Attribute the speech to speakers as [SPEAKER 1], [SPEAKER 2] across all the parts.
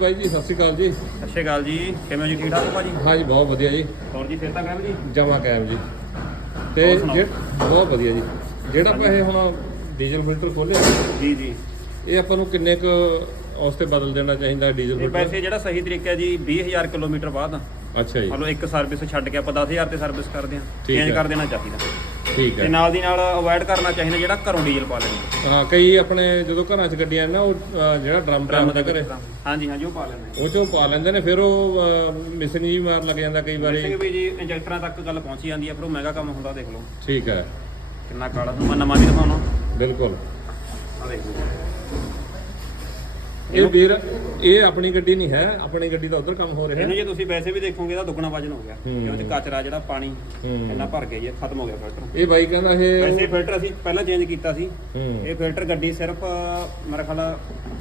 [SPEAKER 1] ਬਾਈ ਜੀ ਸਤਿ ਸ਼੍ਰੀ ਅਕਾਲ ਜੀ।
[SPEAKER 2] ਸਤਿ ਸ਼੍ਰੀ ਅਕਾਲ ਜੀ ਕਿਵੇਂ ਹੋ ਜੀ ਠੀਕ ਠਾਕ ਹੋ ਭਾਜੀ?
[SPEAKER 1] ਹਾਂਜੀ ਬਹੁਤ ਵਧੀਆ ਜੀ।
[SPEAKER 2] ਹੋਰ ਜੀ ਸਿਹਤਾਂ ਕਿਵੇਂ ਜੀ?
[SPEAKER 1] ਜਮਾ ਕਾਇਮ ਜੀ। ਤੇ। ਜੇ- ਬਹੁਤ ਵਧੀਆ ਜੀ। ਜਿਹੜਾ ਆਪਾਂ ਇਹ ਹੁਣ ਡੀਜ਼ਲ ਫਿਲਟਰ ਖੋਲਿਆ
[SPEAKER 2] ਜੀ ਜੀ
[SPEAKER 1] ਇਹ ਆਪਾਂ ਨੂੰ ਕਿੰਨੇ ਕੁ ਉਸ ਤੇ ਬਦਲ ਦੇਣਾ ਚਾਹੀਦਾ ਡੀਜ਼ਲ
[SPEAKER 2] ਇਹ
[SPEAKER 1] ਫਿਲਟਰ?
[SPEAKER 2] ਵੈਸੇ ਜਿਹੜਾ ਸਹੀ ਤਰੀਕਾ ਜੀ 20000 ਕਿਲੋਮੀਟਰ ਬਾਅਦ।
[SPEAKER 1] ਅੱਛਾ ਜੀ।
[SPEAKER 2] ਮਤਲਬ ਇੱਕ ਸਰਵਿਸ ਛੱਡ ਕੇ ਆਪਾਂ 10000 ਤੇ ਸਰਵਿਸ ਕਰਦੇ ਹਾਂ।
[SPEAKER 1] ਠੀਕ
[SPEAKER 2] ਚੇਂਜ
[SPEAKER 1] ਹੈ।
[SPEAKER 2] ਕਰ ਦੇਣਾ ਚਾਹੀਦਾ।
[SPEAKER 1] ਠੀਕ
[SPEAKER 2] ਤੇ
[SPEAKER 1] ਹੈ।
[SPEAKER 2] ਨਾਲ ਦੀ ਨਾਲ ਅਵੋਇਡ ਕਰਨਾ ਚਾਹੀਦਾ ਜਿਹੜਾ ਘਰੋਂ ਡੀਜ਼ਲ ਪਾ ਲੈਂਦੇ।
[SPEAKER 1] ਹਾਂ ਕਈ ਆਪਣੇ ਜਦੋਂ ਘਰਾਂ 'ਚ ਗੱਡੀਆਂ ਨੇ ਨਾ ਉਹ ਅਹ, ਜਿਹੜਾ ਡਰਮ ਡਰਮ ਦਾ ਘਰੇ
[SPEAKER 2] ਹਾਂਜੀ ਹਾਂਜੀ ਉਹ ਪਾ ਲੈਂਦੇ
[SPEAKER 1] ਉਹ ਚੋਂ ਪਾ ਲੈਂਦੇ ਨੇ ਫਿਰ ਉਹ ਮਿਸਨ ਜੀ ਮਾਰ ਲੱਗ ਜਾਂਦਾ ਕਈ ਵਾਰੀ।
[SPEAKER 2] ਸਿੰਘ ਵੀ ਜੀ ਇੰਜੈਕਟਰਾਂ ਤੱਕ ਗੱਲ ਪਹੁੰਚੀ ਜਾਂਦੀ ਹੈ ਫਿਰ ਉਹ ਮਹਿੰਗਾ ਕੰਮ ਹੁੰਦਾ ਦੇਖ ਲਓ।
[SPEAKER 1] ਠੀਕ ਹੈ।
[SPEAKER 2] ਕਿੰਨਾ ਕਾਲਾ ਤੁਹਾਨੂੰ ਮੈਂ ਨਵਾਂ ਵੀ ਦਿਖਾਉਣਾ।
[SPEAKER 1] ਬਿਲਕੁਲ।
[SPEAKER 2] ਆ ਦੇਖ ਲਓ।
[SPEAKER 1] ਇਹ ਵੀਰ ਇਹ ਆਪਣੀ ਗੱਡੀ ਨਹੀਂ ਹੈ ਆਪਣੀ ਗੱਡੀ ਦਾ ਉਧਰ ਕੰਮ ਹੋ ਰਿਹਾ।
[SPEAKER 2] ਇਹਨੂੰ ਜੇ ਤੁਸੀਂ ਵੈਸੇ ਵੀ ਦੇਖੋਗੇ ਤਾਂ ਦੁੱਗਣਾ ਵਜਨ ਹੋ ਗਿਆ।
[SPEAKER 1] ਹੂੰ।
[SPEAKER 2] ਕਿਉਂਕਿ ਕਚਰਾ ਜਿਹੜਾ ਪਾਣੀ। ਇੰਨਾ ਭਰ ਗਿਆ ਜੀ ਖਤਮ ਹੋ ਗਿਆ ਫਿਲਟਰ
[SPEAKER 1] ਇਹ ਬਾਈ ਕਹਿੰਦਾ ਇਹ
[SPEAKER 2] ਵੈਸੇ ਫਿਲਟਰ ਅਸੀਂ ਪਹਿਲਾਂ ਚੇਂਜ ਕੀਤਾ ਸੀ। ਇਹ ਫਿਲਟਰ ਗੱਡੀ ਸਿਰਫ ਮੇਰਾ ਖਿਆਲ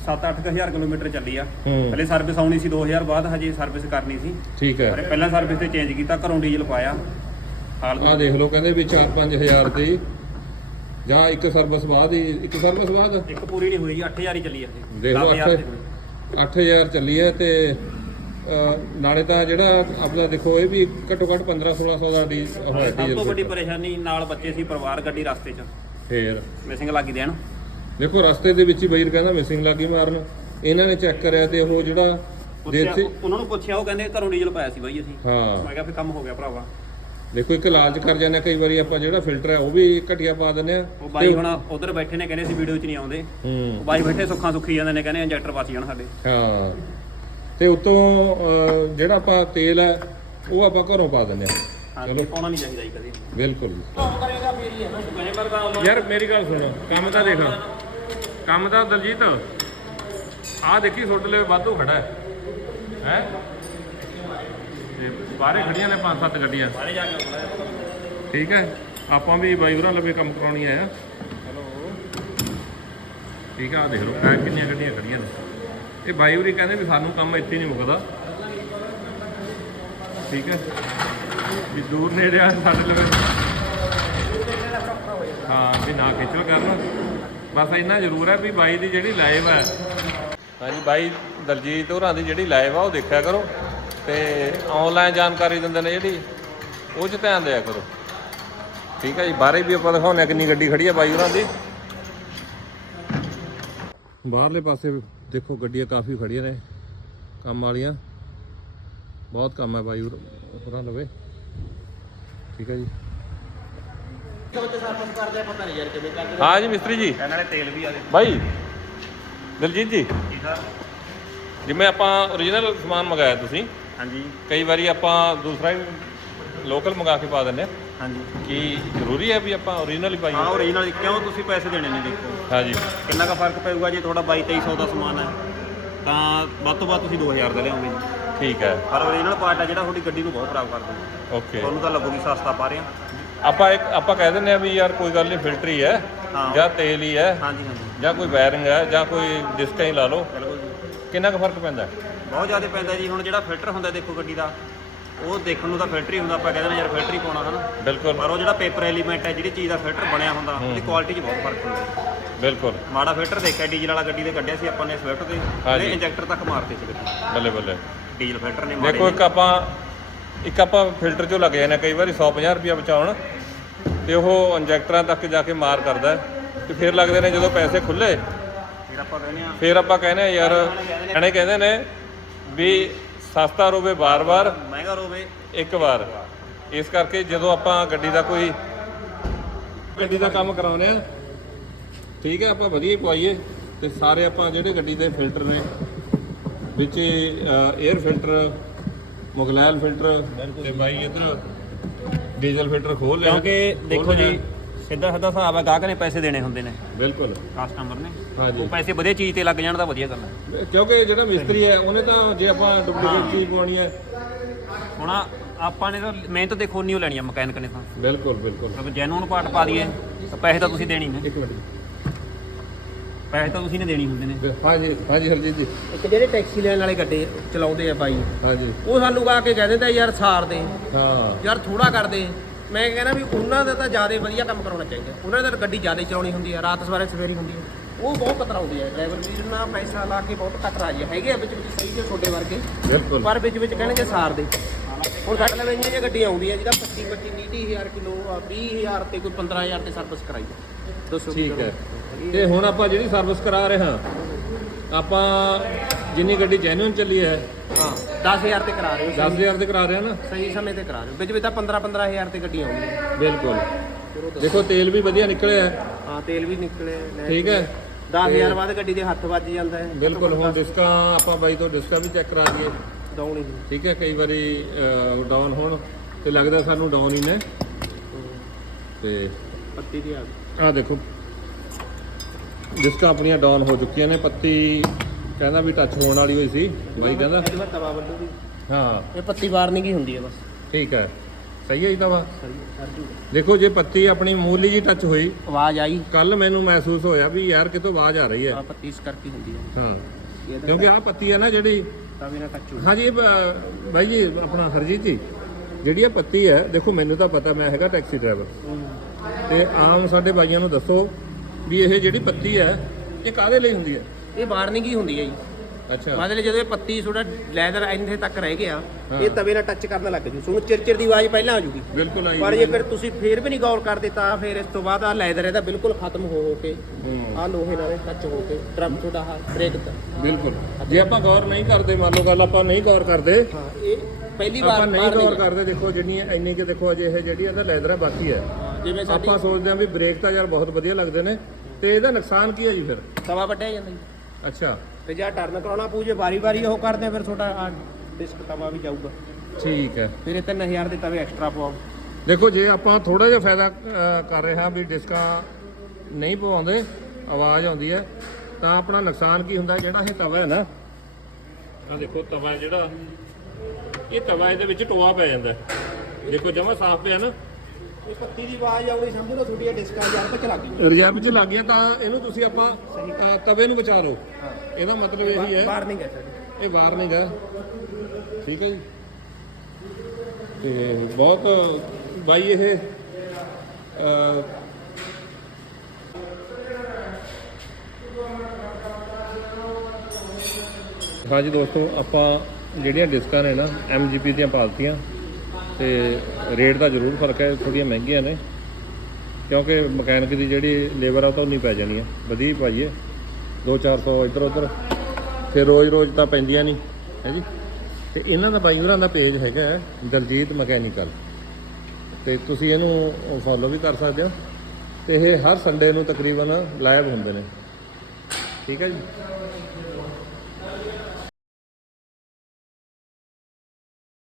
[SPEAKER 2] 7-8000 ਕਿਲੋਮੀਟਰ ਚੱਲੀ ਆ। ਪਹਿਲੇ ਸਰਵਿਸ ਆਉਣੀ ਸੀ 2000 ਬਾਅਦ ਹਜੇ ਸਰਵਿਸ ਕਰਨੀ ਸੀ।
[SPEAKER 1] ਠੀਕ ਹੈ।
[SPEAKER 2] ਪਰ ਪਹਿਲਾਂ ਸਰਵਿਸ ਤੇ ਚੇਂਜ ਕੀਤਾ ਘਰੋਂ ਡੀਜ਼ਲ ਪਾਇਆ। ਹਾਲ
[SPEAKER 1] ਆਹ ਦੇਖ ਲਓ ਕਹਿੰਦੇ ਵੀ 4-5000 ਦੀ ਜਾਂ ਇੱਕ ਸਰਵਿਸ ਬਾਅਦ ਹੀ ਇੱਕ ਸਰਵਿਸ ਬਾਅਦ?
[SPEAKER 2] ਇੱਕ ਪੂਰੀ ਨਹੀਂ ਹੋਈ ਜੀ 8000 ਹੀ ਚੱਲੀ ਆ ਇਹ।
[SPEAKER 1] ਦੇਖ ਲਓ
[SPEAKER 2] 10,000
[SPEAKER 1] ਅੱਠ-
[SPEAKER 2] ਤੇ ਹੋਈ।
[SPEAKER 1] 8000 ਚੱਲੀ ਹੈ ਤੇ ਨਾਲੇ ਤਾਂ ਜਿਹੜਾ ਆਪਣਾ ਦੇਖੋ ਇਹ ਵੀ ਘੱਟੋ ਘੱਟ 15-1600 ਦਾ ਡੀ
[SPEAKER 2] ਸਭ ਤੋਂ ਵੱਡੀ। ਪਰੇਸ਼ਾਨੀ ਨਾਲ ਬੱਚੇ ਸੀ ਪਰਿਵਾਰ ਗੱਡੀ ਰਸਤੇ 'ਚ।
[SPEAKER 1] ਫੇਰ।
[SPEAKER 2] ਮਿਸਿੰਗ ਲੱਗੀ ਦੇਣ।
[SPEAKER 1] ਦੇਖੋ ਰਸਤੇ ਦੇ ਵਿੱਚ ਹੀ ਬਈਰ ਕਹਿੰਦਾ ਮਿਸਿੰਗ ਲੱਗੀ ਮਾਰਨ। ਇਹਨਾਂ ਨੇ ਚੈੱਕ ਕਰਿਆ ਤੇ ਉਹ ਜਿਹੜਾ ਜੇ
[SPEAKER 2] ਉਹਨਾਂ ਨੂੰ ਪੁੱਛਿਆ ਉਹ ਕਹਿੰਦੇ ਘਰੋਂ ਡੀਜ਼ਲ ਪਾਇਆ ਸੀ ਬਾਈ ਅਸੀਂ।
[SPEAKER 1] ਹਾਂ।
[SPEAKER 2] ਮੈਂ ਕਿਹਾ ਫਿਰ ਕੰਮ ਹੋ ਗਿਆ ਭਰਾਵਾ।
[SPEAKER 1] ਦੇਖੋ ਇੱਕ ਲਾਲਚ ਕਰ ਜਾਂਦੇ ਕਈ ਵਾਰੀ ਆਪਾਂ ਜਿਹੜਾ ਫਿਲਟਰ ਹੈ ਉਹ ਵੀ ਘਟੀਆ ਪਾ ਦਿੰਦੇ ਆ।
[SPEAKER 2] ਉਹ ਬਾਈ ਹੁਣ ਉਧਰ ਬੈਠੇ ਨੇ ਕਹਿੰਦੇ ਸੀ ਵੀਡੀਓ 'ਚ ਨਹੀਂ ਆਉਂਦੇ।
[SPEAKER 1] ਹੂੰ।
[SPEAKER 2] ਉਹ ਬਾਈ ਬੈਠੇ ਸੁੱਖਾਂ ਸੁੱਖੀ ਜਾਂਦੇ ਨੇ ਕਹਿੰਦੇ ਇੰਜੈਕਟਰ ਪਾਸ ਜਾਣ ਸਾਡੇ।
[SPEAKER 1] ਹਾਂ। ਤੇ ਉਤੋਂ ਜਿਹੜਾ ਆਪਾਂ ਤੇਲ ਹੈ ਉਹ ਆਪਾਂ ਘਰੋਂ ਪਾ ਦਿੰਦੇ ਆ।
[SPEAKER 2] ਹਾਂ
[SPEAKER 1] ਚਲੋ।
[SPEAKER 2] ਪਾਉਣਾ ਨਹੀਂ ਚਾਹੀਦਾ ਜੀ ਕਦੇ।
[SPEAKER 1] ਬਿਲਕੁਲ ਜੀ।
[SPEAKER 2] ਕੰਮ ਕਰੇਗਾ ਫੇਰ ਹੀ ਹੈ ਨਾ। ਕਹੇ ਪਰ ਤਾਂ
[SPEAKER 1] ਯਾਰ ਮੇਰੀ ਗੱਲ ਸੁਣੋ। ਕੰਮ ਤਾਂ ਦੇਖ। ਕੰਮ ਤਾਂ ਦਲਜੀਤ। ਆਹ ਦੇਖੀ ਸੁੱਟ ਲੈ ਵਾਧੂ ਖੜਾ ਹੈ। ਹੈ? ਤੇ ਬਾਹਰੇ ਖੜੀਆਂ ਨੇ ਪੰਜ ਸੱਤ ਗੱਡੀਆਂ।
[SPEAKER 2] ਬਾਹਰੇ ਜਾ ਕੇ
[SPEAKER 1] ਠੀਕ ਹੈ, ਆਪਾਂ ਵੀ ਬਾਈ ਹੋਰਾਂ ਲਵੇ ਕੰਮ ਕਰਾਉਣੀ ਆਇਆ।
[SPEAKER 2] ਹੈਲੋ
[SPEAKER 1] ਠੀਕ ਆ ਦੇਖ ਲਓ ਕਿੰਨੀਆਂ ਕਿੰਨੀਆਂ ਗੱਡੀਆਂ ਖੜੀਆਂ ਨੇ। ਇਹ ਬਾਈ ਹੋਰੀ ਕਹਿੰਦੇ ਵੀ ਸਾਨੂੰ ਕੰਮ ਇੱਥੇ ਨਹੀਂ ਮੁੱਕਦਾ। ਠੀਕ ਹੈ, ਵੀ ਦੂਰ ਨੇੜੇ ਆ ਸਾਡੇ ਲਵੇ। ਹਾਂ, ਵੀ ਨਾ ਖੇਚਲ ਕਰਨ। ਬਸ ਇੰਨਾ ਜ਼ਰੂਰ ਹੈ ਵੀ ਬਾਈ ਦੀ ਜਿਹੜੀ ਲਾਈਵ ਹੈ। ਹਾਂਜੀ, ਬਾਈ ਦਲਜੀਤ ਹੋਰਾਂ ਦੀ ਜਿਹੜੀ ਲਾਈਵ ਆ, ਉਹ ਦੇਖਿਆ ਕਰੋ। ਤੇ ਆਨਲਾਈਨ ਜਾਣਕਾਰੀ ਦਿੰਦੇ ਨੇ ਜਿਹੜੀ ਉਹ 'ਚ ਧਿਆਨ ਦਿਆ ਕਰੋ। ਠੀਕ ਹੈ ਜੀ ਬਾਹਰੇ ਵੀ ਆਪਾਂ ਦਿਖਾਉਂਦੇ ਹਾਂ ਕਿੰਨੀ ਗੱਡੀ ਖੜੀ ਹੈ ਬਾਈ ਹੋਰਾਂ ਦੀ। ਬਾਹਰਲੇ ਪਾਸੇ ਦੇਖੋ ਗੱਡੀਆਂ ਕਾਫੀ ਖੜੀਆਂ ਨੇ ਕੰਮ ਵਾਲੀਆਂ। ਬਹੁਤ ਕੰਮ ਹੈ ਬਾਈ ਹੋਰਾਂ ਲਵੇ ਠੀਕ ਹੈ ਜੀ। ਹਾਂ ਜੀ ਮਿਸਤਰੀ ਜੀ।
[SPEAKER 2] ਇਹਨਾਂ ਨੇ ਤੇਲ ਵੀ ਆ ਦੇ।
[SPEAKER 1] ਬਾਈ ਦਲਜੀਤ ਜੀ।
[SPEAKER 2] ਠੀਕ ਆ।
[SPEAKER 1] ਜਿਵੇਂ ਆਪਾਂ origignal ਸਮਾਨ ਮੰਗਾਇਆ ਤੁਸੀਂ
[SPEAKER 2] ਹਾਂਜੀ।
[SPEAKER 1] ਕਈ ਵਾਰੀ ਆਪਾਂ ਦੂਸਰਾ ਹੀ ਲੋਕਲ ਮੰਗਾ ਕੇ ਪਾ ਦਿੰਦੇ ਆ।
[SPEAKER 2] ਹਾਂਜੀ।
[SPEAKER 1] ਕੀ ਜ਼ਰੂਰੀ ਹੈ ਵੀ ਆਪਾਂ origignal ਹੀ
[SPEAKER 2] ਹਾਂ
[SPEAKER 1] ਪਾਈਏ
[SPEAKER 2] ਓਰੀਜਨਲ ਕਿਉਂ ਤੁਸੀਂ ਪੈਸੇ ਦੇਣੇ ਨੇ ਦੇਖੋ?
[SPEAKER 1] ਹਾਂਜੀ।
[SPEAKER 2] ਕਿੰਨਾ ਕੁ ਫ਼ਰਕ ਪਊਗਾ ਜੇ ਤੁਹਾਡਾ 22 2300 ਦਾ ਸਮਾਨ ਹੈ? ਤਾਂ ਵੱਧ ਤੋਂ ਵੱਧ ਤੁਸੀਂ 2000 ਦਾ ਲਿਆਓਗੇ
[SPEAKER 1] ਠੀਕ ਹੈ।
[SPEAKER 2] ਪਰ ਓਰੀਜਨਲ ਪਾਰਟ ਹੈ ਜਿਹੜਾ ਤੁਹਾਡੀ ਗੱਡੀ ਨੂੰ ਬਹੁਤ ਖਰਾਬ ਕਰ ਦੂਗਾ
[SPEAKER 1] ਓਕੇ
[SPEAKER 2] ਤੁਹਾਨੂੰ ਤਾਂ ਲੱਗੂਗੀ ਸਸਤਾ ਪਾ ਰਹੇ ਆ।
[SPEAKER 1] ਆਪਾਂ ਇੱਕ ਆਪਾਂ ਕਹਿ ਦਿੰਦੇ ਆ ਵੀ ਯਾਰ ਕੋਈ ਗੱਲ ਨਹੀਂ ਫਿਲਟਰ ਹੀ ਹੈ।
[SPEAKER 2] ਹਾਂ।
[SPEAKER 1] ਜਾਂ ਤੇਲ ਹੀ ਹੈ।
[SPEAKER 2] ਹਾਂਜੀ ਹਾਂਜੀ।
[SPEAKER 1] ਜਾਂ ਕੋਈ ਵਾਇਰਿੰਗ ਹੈ ਜਾਂ ਕੋਈ ਡਿਸਕਾਂ ਹੀ ਲਾ ਲਓ। ਕਿੰਨਾ ਕੁ ਫ਼ਰਕ ਪੈਂਦਾ? ਹੈ?
[SPEAKER 2] ਬਹੁਤ ਜ਼ਿਆਦਾ ਪੈਂਦਾ ਜੀ। ਹੁਣ ਜਿਹੜਾ ਫਿਲਟਰ ਹੁੰਦਾ ਦੇਖੋ ਗੱਡੀ ਦਾ ਉਹ ਦੇਖਣ ਨੂੰ ਤਾਂ ਫਿਲਟਰ ਹੀ ਹੁੰਦਾ ਆਪਾਂ ਕਹਿੰਦੇ ਨੇ ਯਾਰ ਫਿਲਟਰ ਹੀ ਪਾਉਣਾ ਹਨਾ?
[SPEAKER 1] ਬਿਲਕੁਲ।
[SPEAKER 2] ਪਰ ਉਹ ਜਿਹੜਾ ਪੇਪਰ ਐਲੀਮੈਂਟ ਹੈ ਜਿਹੜੀ ਚੀਜ਼ ਦਾ ਫਿਲਟਰ ਬਣਿਆ ਹੁੰਦਾ ਉਹਦੀ ਕੁਆਲਿਟੀ 'ਚ ਬਹੁਤ ਫ਼ਰਕ ਹੁੰਦਾ।
[SPEAKER 1] ਬਿਲਕੁਲ।
[SPEAKER 2] ਮਾੜਾ ਫਿਲਟਰ ਦੇਖਿਆ ਡੀਜ਼ਲ ਵਾਲਾ ਗੱਡੀ ਦੇ ਕੱਢਿਆ ਸੀ ਆਪਾਂ ਨੇ ਸਵਿਫਟ ਦੇ
[SPEAKER 1] ਹਾਂਜੀ।
[SPEAKER 2] ਉਹਦੇ ਇੰਜੈਕਟਰ ਤੱਕ ਮਾਰਤੇ ਸੀ ਗੱਡੀ।
[SPEAKER 1] ਬੱਲੇ ਬੱਲੇ।
[SPEAKER 2] ਡੀਜ਼ਲ ਫਿਲਟਰ ਨੇ ਮਾਰੇ
[SPEAKER 1] ਦੇਖੋ ਇੱਕ ਆਪਾਂ ਇੱਕ ਆਪਾਂ ਫਿਲਟਰ ਚੋਂ ਲੱਗ ਜਾਂਦੇ ਹਾਂ ਕਈ ਵਾਰੀ 150 ਰੁਪਿਆ ਬਚਾਉਣ ਤੇ ਉਹ ਇੰਜੈਕਟਰਾਂ ਤੱਕ ਜਾ ਕੇ ਮਾਰ ਕਰਦਾ ਹੈ ਤੇ ਫਿਰ ਲੱਗਦੇ ਨੇ ਜਦੋਂ ਪੈਸੇ ਖੁੱਲੇ
[SPEAKER 2] ਫਿਰ ਆਪਾਂ ਕਹਿੰਦੇ ਆ
[SPEAKER 1] ਫਿਰ ਆਪਾਂ ਕਹਿੰਦੇ ਆ ਯਾਰ ਇਹਨੇ ਕਹਿੰਦੇ ਨੇ ਵੀ ਸਸਤਾ ਰੋਵੇ ਬਾਰ-ਬਾਰ
[SPEAKER 2] ਮਹਿੰਗਾ ਰੋਵੇ।
[SPEAKER 1] ਇੱਕ ਵਾਰ। ਇਸ ਕਰਕੇ ਜਦੋਂ ਆਪਾਂ ਗੱਡੀ ਦਾ ਕੋਈ ਗੱਡੀ ਦਾ ਕੰਮ ਕਰਾਉਨੇ ਆ ਠੀਕ ਹੈ ਆਪਾਂ ਵਧੀਆ ਹੀ ਪਵਾਈਏ। ਤੇ ਸਾਰੇ ਆਪਾਂ ਜਿਹੜੇ ਗੱਡੀ ਦੇ ਫਿਲਟਰ ਨੇ ਵਿੱਚ 에ਅਰ ਫਿਲਟਰ ਮੁਗਲੈਲ ਫਿਲਟਰ ਤੇ ਬਾਈ ਇਧਰ ਡੀਜ਼ਲ ਫਿਲਟਰ ਖੋਲ ਲਿਆ।
[SPEAKER 2] ਕਿਉਂਕਿ ਦੇਖੋ। ਜੀ ਸਿੱਧਾ ਸਿੱਧਾ ਹਿਸਾਬ ਹੈ ਗਾਹਕ ਨੇ ਪੈਸੇ ਦੇਣੇ ਹੁੰਦੇ ਨੇ।
[SPEAKER 1] ਬਿਲਕੁਲ।
[SPEAKER 2] ਕਸਟਮਰ ਨੇ।
[SPEAKER 1] ਹਾਂਜੀ।
[SPEAKER 2] ਉਹ ਪੈਸੇ ਵਧੀਆ ਚੀਜ਼ ਤੇ ਲੱਗ ਜਾਣ ਤਾਂ ਵਧੀਆ ਗੱਲ ਹੈ
[SPEAKER 1] ਕਿਉਂਕਿ ਜਿਹੜਾ ਮਿਸਤਰੀ ਹੈ ਉਹਨੇ ਤਾਂ ਜੇ ਆਪਾਂ ਡੁਪਲੀਕੇਟ ਚੀਜ਼ ਪਵਾਉਣੀ ਹੈ।
[SPEAKER 2] ਹੁਣ ਆਪਾਂ ਨੇ ਤਾਂ ਮਿਹਨਤ ਦੇਖੋ ਨਹੀਂ ਲੈਣੀ ਆ ਮਕੈਨਿਕ ਨੇ ਤਾਂ।
[SPEAKER 1] ਬਿਲਕੁਲ ਬਿਲਕੁਲ।
[SPEAKER 2] ਜਦੋਂ ਜੈਨੂਨ ਪਾਰਟ ਪਾ ਦਈਏ ਤਾਂ ਪੈਸੇ ਤਾਂ ਤੁਸੀਂ ਦੇਣੀ ਨੇ।
[SPEAKER 1] ਇੱਕ ਮਿੰਟ
[SPEAKER 2] ਪੈਸੇ ਤਾਂ ਤੁਸੀਂ ਨੇ ਦੇਣੀ ਹੁੰਦੇ ਨੇ।
[SPEAKER 1] ਹਾਂਜੀ ਹਾਂਜੀ ਹਰਜੀਤ ਜੀ।
[SPEAKER 3] ਇੱਕ ਜਿਹੜੇ ਟੈਕਸੀ ਲੈਣ ਵਾਲੇ ਗੱਡੇ ਚਲਾਉਂਦੇ ਆ ਬਾਈ
[SPEAKER 1] ਹਾਂਜੀ।
[SPEAKER 3] ਉਹ ਸਾਨੂੰ ਕਹਾ ਕੇ ਕਹਿ ਦਿੰਦਾ ਯਾਰ ਸਾਰ ਦੇ।
[SPEAKER 1] ਹਾਂ।
[SPEAKER 3] ਯਾਰ ਥੋੜਾ ਕਰ ਦੇ। ਮੈਂ ਕਹਿੰਦਾ ਵੀ ਉਹਨਾਂ ਦਾ ਤਾਂ ਜ਼ਿਆਦਾ ਵਧੀਆ ਕੰਮ ਕਰਾਉਣਾ ਚਾਹੀਦਾ। ਉਹਨਾਂ ਦਾ ਤਾਂ ਗੱਡੀ ਜ਼ਿਆਦਾ ਚਲਾਉਣੀ ਹੁੰਦੀ ਆ ਰਾਤ ਸਵੇਰੇ ਸਵੇਰੀ ਹੁੰਦੀ ਹੈ ਉਹ ਬਹੁਤ ਕਤਰਾਉਂਦੇ ਆ। ਡਰਾਈਵਰ ਵੀਰ ਨਾਲ ਪੈਸਾ ਲਾ ਕੇ ਬਹੁਤ ਕਤਰਾ ਜੀ। ਹੈਗੇ ਆ ਵਿੱਚ ਵਿੱਚ ਸਹੀ ਜਿਹੇ ਛੋਟੇ ਵਰਗੇ।
[SPEAKER 1] ਬਿਲਕੁਲ।
[SPEAKER 3] ਪਰ ਵਿੱਚ ਵਿੱਚ ਕਹਿਣਗੇ ਸਾਰ ਦੇ। ਹੁਣ ਸਾਡੇ ਨਾਲ ਇੰਨੀਆਂ ਜਿਹੀਆਂ ਗੱਡੀਆਂ ਆਉਂਦੀਆਂ ਜਿਹਦਾ 25 25 30000 ਕਿਲੋ 20000 ਤੇ ਕੋਈ 15000 ਤੇ ਸਰਵਿਸ ਕਰਾਈ ਆ। ਦੱਸੋ
[SPEAKER 1] ਠੀਕ ਹੈ? ਤੇ ਹੁਣ ਆਪਾਂ ਜਿਹੜੀ ਸਰਵਿਸ ਕਰਾ ਰਹੇ ਹਾਂ ਆਪਾਂ ਜਿੰਨੀ ਗੱਡੀ ਜੈਨੂਇਨ ਚੱਲੀ ਹੈ
[SPEAKER 3] ਹਾਂ 10000 ਤੇ ਕਰਾ ਰਹੇ ਹੋ
[SPEAKER 1] 10000 ਦੇ ਕਰਾ ਰਹੇ ਹਾਂ ਨਾ?
[SPEAKER 3] ਸਹੀ ਸਮੇਂ ਤੇ ਕਰਾ ਰਹੇ ਹੋ। ਵਿੱਚ ਵਿੱਚ ਤਾਂ 15 15000 ਤੇ ਗੱਡੀਆਂ ਆਉਂਦੀਆਂ
[SPEAKER 1] ਬਿਲਕੁਲ। ਦੇਖੋ ਤੇਲ ਵੀ ਵਧੀਆ ਨਿਕਲਿਆ ਹੈ।
[SPEAKER 3] ਹਾਂ ਤੇਲ ਵੀ ਨਿਕਲੇ ਲੈ
[SPEAKER 1] ਠੀਕ ਹੈ।
[SPEAKER 3] 10000 ਬਾਅਦ ਗੱਡੀ ਦੇ ਹੱਥ ਵੱਜ ਜਾਂਦਾ ਹੈ।
[SPEAKER 1] ਬਿਲਕੁਲ ਹੁਣ ਡਿਸਕਾਂ ਆਪਾਂ ਬਾਈ ਤੋਂ ਡਿਸਕਾਂ ਵੀ ਚੈੱਕ ਕਰਾ ਦਈਏ
[SPEAKER 3] ਡਾਊਨ ਹੀ।
[SPEAKER 1] ਠੀਕ ਹੈ ਕਈ ਵਾਰੀ ਡਾਊਨ ਹੋਣ ਤੇ ਲੱਗਦਾ ਸਾਨੂੰ ਡਾਊਨ ਹੀ ਨੇ। ਤੇ
[SPEAKER 3] ਪੱਤੀ ਦੀ ਆ
[SPEAKER 1] ਆਹ ਦੇਖੋ। ਡਿਸਕਾਂ ਆਪਣੀਆਂ ਡਾਊਨ ਹੋ ਚੁੱਕੀਆਂ ਨੇ ਪੱਤੀ ਕਹਿੰਦਾ ਵੀ ਟੱਚ ਹੋਣ ਵਾਲੀ ਹੋਈ ਸੀ। ਬਾਈ ਕਹਿੰਦਾ
[SPEAKER 3] ਇਹਦੇ ਤਵਾ
[SPEAKER 1] ਹਾਂ।
[SPEAKER 3] ਇਹ ਪੱਤੀ ਵਾਰਨਿੰਗ ਹੀ ਹੁੰਦੀ ਹੈ ਬਸ।
[SPEAKER 1] ਠੀਕ ਹੈ। ਸਹੀ ਹੈ ਜੀ ਤਾਂ ਵਾ
[SPEAKER 3] ਸਹੀ ਹੈ, ਕਰ ਜੂਗਾ।
[SPEAKER 1] ਦੇਖੋ ਜੇ ਪੱਤੀ ਆਪਣੀ ਮੂਲੀ ਜੀ ਟੱਚ ਹੋਈ
[SPEAKER 3] ਆਵਾਜ਼ ਆਈ।
[SPEAKER 1] ਕੱਲ ਮੈਨੂੰ ਮਹਿਸੂਸ ਹੋਇਆ ਵੀ ਯਾਰ ਕਿਤੋਂ ਆਵਾਜ਼ ਆ ਰਹੀ
[SPEAKER 3] ਆ
[SPEAKER 1] ਹੈ
[SPEAKER 3] ਪੱਤੀ ਇਸ ਕਰਕੇ ਹੁੰਦੀ ਹੈ।
[SPEAKER 1] ਹਾਂ।
[SPEAKER 3] ਇਹਦਾ
[SPEAKER 1] ਕਿਉਂਕਿ ਆਹ ਪੱਤੀ ਹੈ ਨਾ ਜਿਹੜੀ
[SPEAKER 3] ਤਵੇ ਨਾਲ
[SPEAKER 1] ਇਹ ਬ- ਬਾਈ ਜੀ ਆਪਣਾ ਹਰਜੀਤ ਜੀ ਜਿਹੜੀ ਇਹ ਪੱਤੀ ਹੈ ਦੇਖੋ ਮੈਨੂੰ ਤਾਂ ਪਤਾ ਮੈਂ ਹੈਗਾ ਟੈਕਸੀ ਡਰਾਈਵਰ ਤੇ ਆਮ ਸਾਡੇ ਬਾਈਆਂ ਨੂੰ ਦੱਸੋ ਵੀ ਇਹ ਜਿਹੜੀ ਪੱਤੀ ਹੈ ਇਹ ਕਾਹਦੇ ਲਈ ਹੁੰਦੀ ਹੈ?
[SPEAKER 3] ਇਹ ਵਾਰਨਿੰਗ ਹੀ ਹੁੰਦੀ ਹੈ ਜੀ।
[SPEAKER 1] ਅੱਛਾ।
[SPEAKER 3] ਮਤਲਬ ਜਦੋਂ ਇਹ ਪੱਤੀ ਥੋੜਾ ਲੈਦਰ ਇੰਨੇ ਤੱਕ ਰਹਿ ਗਿਆ। ਇਹ ਤਵੇ ਨਾਲ ਟੱਚ ਕਰਨ ਲੱਗ ਜੂ। ਤੁਹਾਨੂੰ ਚਿਰ ਚਿਰ ਦੀ ਆਵਾਜ਼ ਪਹਿਲਾਂ ਆ ਜੂਗੀ।
[SPEAKER 1] ਬਿਲਕੁਲ ਆਈ
[SPEAKER 3] ਪਰ ਜੇਕਰ ਤੁਸੀਂ ਫੇਰ ਵੀ ਨਹੀਂ ਗੌਰ ਕਰਦੇ ਤਾਂ ਫਿਰ ਇਸ ਤੋਂ ਬਾਅਦ ਆ ਲੈਦਰ ਇਹਦਾ ਬਿਲਕੁਲ ਖਤਮ ਹੋ ਹੋ ਕੇ ਆ ਲੋਹੇ ਨਾਲ ਟੱਚ ਹੋ ਕੇ ਡਰਮ ਤੁਹਾਡਾ ਹਾ ਬ੍ਰੇਕ ਦਾ
[SPEAKER 1] ਬਿਲਕੁਲ। ਜੇ ਆਪਾਂ ਗੌਰ ਨਹੀਂ ਕਰਦੇ ਮੰਨ ਲਓ ਗੱਲ ਆਪਾਂ ਨਹੀਂ ਗੌਰ ਕਰਦੇ
[SPEAKER 3] ਹਾਂ ਇਹ ਪਹਿਲੀ ਵਾਰ
[SPEAKER 1] ਆਪਾਂ ਨਹੀਂ ਗੌਰ। ਕਰਦੇ ਦੇਖੋ ਜਿੰਨੀ ਇੰਨੀ ਕਿ ਦੇਖੋ ਅਜੇ ਇਹ ਜਿਹੜੀ ਇਹਦਾ ਲੈਦਰ ਹੈ ਬਾਕੀ ਹੈ।
[SPEAKER 3] ਜਿਵੇਂ
[SPEAKER 1] ਆਪਾਂ ਸੋਚਦੇ ਹਾਂ ਵੀ ਬ੍ਰੇਕ ਤਾਂ ਯਾਰ ਬਹੁਤ ਵਧੀਆ ਲੱਗਦੇ ਨੇ ਤੇ ਇਹਦਾ ਨੁਕਸਾਨ ਕੀ ਹੈ ਜੀ ਫਿਰ?
[SPEAKER 3] ਤਵਾ ਵੱਢਿਆ ਜਾਂਦਾ ਜੀ।
[SPEAKER 1] ਅੱਛਾ।
[SPEAKER 3] ਤੇ ਜਾਂ ਟਰਨ ਕਰਾਉਣਾ ਪਊ ਜੇ ਵਾਰੀ ਵਾਰੀ ਉਹ ਕਰਦੇ ਫਿਰ ਤੁਹਾਡਾ ਡਿਸਕ ਤਵਾ ਵੀ ਜਾਊਗਾ।
[SPEAKER 1] ਠੀਕ ਹੈ।
[SPEAKER 3] ਫਿਰ ਇਹ 3000 ਦੇ ਤਵੇ ਐਕਸਟਰਾ ਪਵਾਓ।
[SPEAKER 1] ਦੇਖੋ ਜੇ ਆਪਾਂ ਥੋੜਾ ਜਿਹਾ ਫਾਇਦਾ ਕਰ ਰਹੇ ਹਾਂ ਵੀ ਡਿਸਕਾਂ ਨਹੀਂ ਪਵਾਉਂਦੇ ਆਵਾਜ਼ ਆਉਂਦੀ ਹੈ ਤਾਂ ਆਪਣਾ ਨੁਕਸਾਨ ਕੀ ਹੁੰਦਾ? ਜਿਹੜਾ ਇਹ ਤਵਾ ਹੈ ਨਾ ਆ ਦੇਖੋ ਤਵਾ ਜਿਹੜਾ ਇਹ ਤਵਾ ਇਹਦੇ ਵਿੱਚ ਟੋਆ ਪੈ ਜਾਂਦਾ। ਦੇਖੋ ਜਮਾ ਸਾਫ਼ ਪਿਆ ਨਾ।
[SPEAKER 3] ਇਹ ਪੱਤੀ ਦੀ ਆਵਾਜ਼ ਆਉਣੀ ਸਮਝੋ ਨਾ ਤੁਹਾਡੀਆਂ ਡਿਸਕਾਂ ਯਾਰ ਪਚ ਲੱਗ ਗਈ
[SPEAKER 1] ਰਿਜ਼ਰਵ 'ਚ ਲੱਗ ਗਿਆ ਤਾਂ ਇਹਨੂੰ ਤੁਸੀਂ ਆਪਾਂ ਅ, ਤਵੇ ਨੂੰ ਬਚਾ ਲਓ। ਇਹਦਾ ਮਤਲਬ ਇਹੀ ਹੈ।
[SPEAKER 3] ਵਾਰਨਿੰਗ ਹੈ ਸਾਡੀ
[SPEAKER 1] ਇਹ ਵਾਰਨਿੰਗ ਹੈ। ਠੀਕ ਹੈ ਜੀ। ਤੇ ਬਹੁਤ ਬਾਈ ਇਹ ਅ, ਹਾਂਜੀ ਦੋਸਤੋ ਆਪਾਂ ਜਿਹੜੀਆਂ ਡਿਸਕਾਂ ਨੇ ਨਾ MGP ਦੀਆਂ ਪਾਲਤੀਆਂ ਤੇ ਰੇਟ ਦਾ ਜ਼ਰੂਰ ਫ਼ਰਕ ਹੈ ਥੋੜੀਆਂ ਮਹਿੰਗੀਆਂ ਨੇ। ਕਿਉਂਕਿ ਮਕੈਨਿਕ ਦੀ ਜਿਹੜੀ ਲੇਬਰ ਆ ਉਹ ਤਾਂ ਉਨੀ ਪੈ ਜਾਣੀ ਹੈ ਵਧੀਆ ਹੀ ਪਾਈਏ 2-400 ਇੱਧਰ ਉੱਧਰ। ਫਿਰ ਰੋਜ਼-ਰੋਜ਼ ਤਾਂ ਪੈਂਦੀਆਂ ਨਹੀਂ ਹੈ ਜੀ? ਤੇ ਇਹਨਾਂ ਦਾ ਬਾਈ ਹੋਰਾਂ ਦਾ ਪੇਜ ਹੈਗਾ ਹੈ, ਦਲਜੀਤ ਮਕੈਨੀਕਲ। ਤੇ ਤੁਸੀਂ ਇਹਨੂੰ ਫੋਲੋ ਵੀ ਕਰ ਸਕਦੇ ਹੋ। ਤੇ ਇਹ ਹਰ ਸੰਡੇ ਨੂੰ ਤਕਰੀਬਨ ਲਾਈਵ ਹੁੰਦੇ ਨੇ। ਠੀਕ ਹੈ ਜੀ?